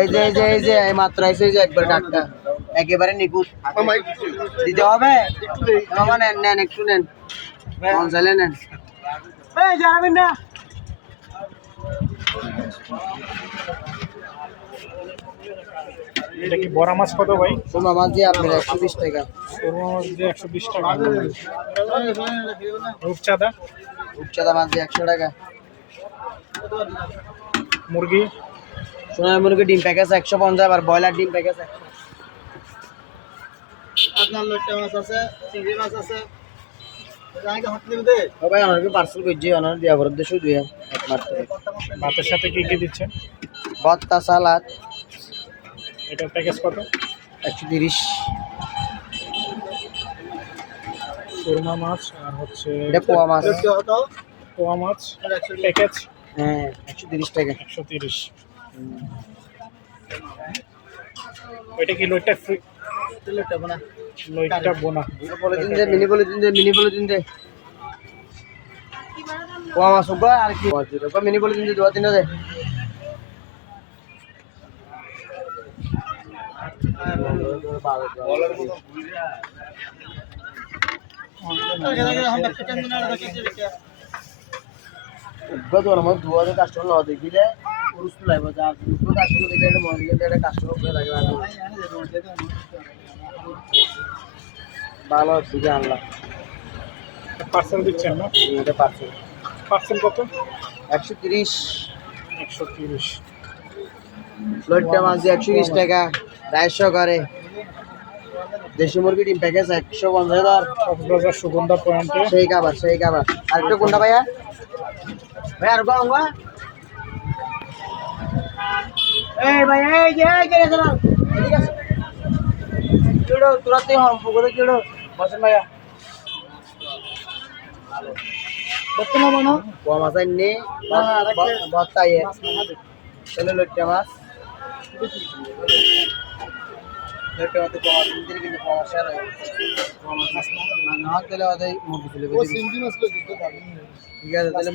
এই যে এই যে এই যে এই মাত্র এসে এই যে একবার ডাকটা একেবারে নিখুঁত। দিতে হবে? মামা নেন নেন একটু নেন। পঞ্চালে নেন। এই জানাবেন না এটা কি বড়া মাছ কত ভাই? তো মামা দিয়ে আপনার একশো বিশ টাকা। সুরমা মাছ দিয়ে একশো বিশ টাকা। রূপচাঁদা? রূপচাঁদা মাছ দিয়ে একশো টাকা। মুরগি? সোনার মুরগি ডিম প্যাকেজ একশো পঞ্চাশ আর ব্রয়লার ডিম প্যাকেজ একশো আপনার লোট্টা মাছ আছে চিংড়ি মাছ আছে। ভাই আমাকে পার্সেল করছি ওনার দিয়া করে দিয়ে একমাত্র। ভাতের সাথে কি কি দিচ্ছেন? ভর্তা সালাদ। এটার প্যাকেজ কত? একশো তিরিশ। সুরমা মাছ আর হচ্ছে এটা পোয়া মাছ। পোয়া মাছ প্যাকেজ হ্যাঁ একশো তিরিশ টাকা। একশো তিরিশ। ওইটা কি লইটা ফ্রি? লোট্টা বানা। লইটা বোনা। পলিথিন দে মিনি পলিথিন দে মিনি পলিথিন দে পোয়া মাছ হোক আর কি মিনি পলিথিন দে দু তিনটা দে। গত আমার দু কাস্টমার না দেখিলে। পুরুষ কাস্টমার মনে কাস্টমার করে লাগে ভালো। দিকে আনলাম। পার্সেল দিচ্ছেন না? এটা পাচ্ছি পার্সেল কত? একশো তিরিশ। একশো তিরিশ। লোডটা মাছ একশো বিশ টাকা দেড়শো করে। দেশি মুরগি ডিম প্যাকেজ একশো পঞ্চাশ হাজার। কক্সবাজার সুগন্ধা পয়েন্টে সেই খাবার সেই খাবার। আর একটু কোনটা ভাইয়া? ভাই আর গঙ্গ এই ভাই এই যে এই যে আসো। কেডো তোরা তুই হম পুকুরে কেডো বসেন ভাইয়া। কত না মনো মাছ লোটটা মাছ কিন্তু আর না না ও মাছ লোট্টা ঠিক আছে তাহলে